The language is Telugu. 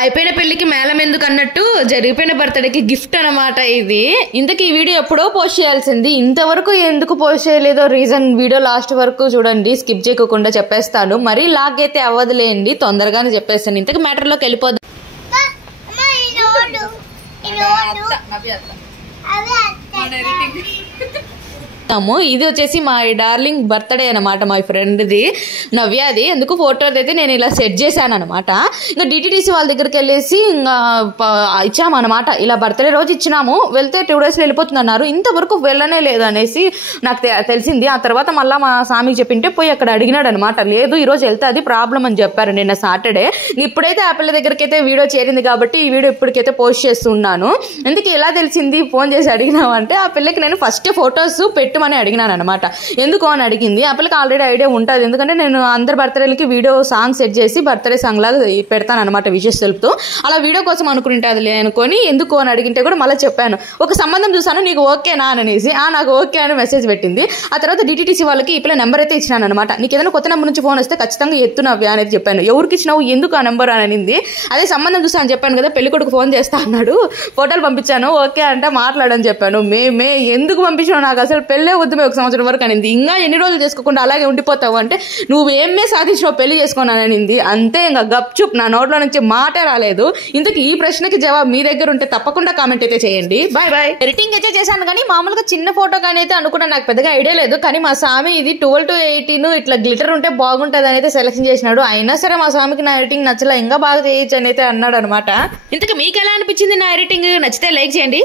అయిపోయిన పెళ్లికి మేళం ఎందుకు అన్నట్టు జరిగిపోయిన బర్త్డేకి గిఫ్ట్ అనమాట ఇది. ఇంతకీ ఈ వీడియో ఎప్పుడో పోస్ట్ చేయాల్సింది, ఇంతవరకు ఎందుకు పోస్ట్ చేయలేదో రీజన్ వీడియో లాస్ట్ వరకు చూడండి, స్కిప్ చేయకుండా చెప్పేస్తాను. మరీ లాగ్ అయితే అవ్వదులేండి, తొందరగానే చెప్పేస్తాను. ఇంతకు మ్యాటర్ లోకి వెళ్ళిపోదాం. ఇది వచ్చేసి మా డార్లింగ్ బర్త్డే అనమాట, మా ఫ్రెండ్ది నవ్యాది. ఎందుకు ఫోటో అయితే నేను ఇలా సెట్ చేశాను అనమాట. ఇంకా డిటిడిసి వాళ్ళ దగ్గరికి వెళ్ళేసి ఇంకా ఇచ్చామన్నమాట. ఇలా బర్త్డే రోజు ఇచ్చినాము, వెళ్తే 2 days వెళ్ళిపోతుంది అన్నారు. ఇంతవరకు వెళ్ళనే లేదు అనేసి నాకు తెలిసింది. ఆ తర్వాత మళ్ళీ మా స్వామికి చెప్పింటే పోయి అక్కడ అడిగినాడు అనమాట. లేదు ఈరోజు వెళ్తే అది ప్రాబ్లం అని చెప్పారు నిన్న సాటర్డే. ఇప్పుడైతే ఆ పిల్ల దగ్గరికి అయితే వీడియో చేరింది కాబట్టి ఈ వీడియో ఇప్పటికైతే పోస్ట్ చేస్తున్నాను. ఎందుకు ఎలా తెలిసింది ఫోన్ చేసి అడిగినామంటే, ఆ పిల్లకి నేను ఫస్ట్ ఫొటోస్ పెట్టమని అడిగినాను అనమాట. ఎందుకు అని అడిగింది. ఆ పిల్లకి ఆల్రెడీ ఐడియా ఉంటుంది, ఎందుకంటే నేను అందరి బర్త్డేలకి వీడియో సాంగ్ సెట్ చేసి బర్త్డే సాంగ్ లాగా పెడతాను అనమాట విషెస్ తెలుపుతూ. అలా వీడియో కోసం అనుకుంటుంది అనుకొని ఎందుకు అని అడిగింటే కూడా మళ్ళీ చెప్పాను, ఒక సంబంధం చూసాను నీకు ఓకేనా అనేసి. నాకు ఓకే అని మెసేజ్ పెట్టింది. ఆ తర్వాత డిటిటిసి వాళ్ళకి ఈ పిల్ల నెంబర్ అయితే ఇచ్చినాను అనమాట. నీకు ఏదైనా కొత్త నెంబర్ నుంచి ఫోన్ వస్తే ఖచ్చితంగా ఎత్తునవ్యా అనేది చెప్పాను. ఎవరికి ఇచ్చినావు, ఎందుకు ఆ నెంబర్ అని అనింది. అదే సంబంధం చూసా అని చెప్పాను కదా, పెళ్లి కొడుకు ఫోన్ చేస్తా అన్నాడు, ఫోటోలు పంపించాను, ఓకే అంటే మాట్లాడని చెప్పాను. మే ఎందుకు పంపించావు, నాకు అసలు పెళ్ళే వద్దు 1 సంవత్సరం వరకు అనింది. ఇంకా ఎన్ని రోజులు చేసుకోకుండా అలాగే ఉండిపోతావు అంటే, నువ్వేమే సాధించినావు పెళ్లి చేసుకున్నాను అనింది. అంతే, ఇంకా గప్చుప్, నా నోట్లో నుంచి మాటే రాలేదు. ఇంతకు ఈ ప్రశ్నకి జవాబు మీ దగ్గర ఉంటే తప్పకుండా కామెంట్ అయితే చేయండి. Bye bye. ఎడిటింగ్ అయితే చేశాను కానీ మామూలుగా చిన్న ఫోటో కానీ అయితే అనుకున్నా, నాకు పెద్దగా ఐడియా లేదు. కానీ మా స్వామి ఇది 12 to 18 ఇట్లా గ్లిటర్ ఉంటే బాగుంటుంది అని అయితే సెలెక్షన్ చేసినాడు. అయినా సరే మా స్వామికి నా ఎడిటింగ్ నచ్చలే, ఇంకా బాగా చేయొచ్చు అని అయితే అన్నాడు అనమాట. ఇంతకు మీకు ఎలా అనిపించింది నా ఎడిటింగ్? నచ్చితే లైక్ చేయండి.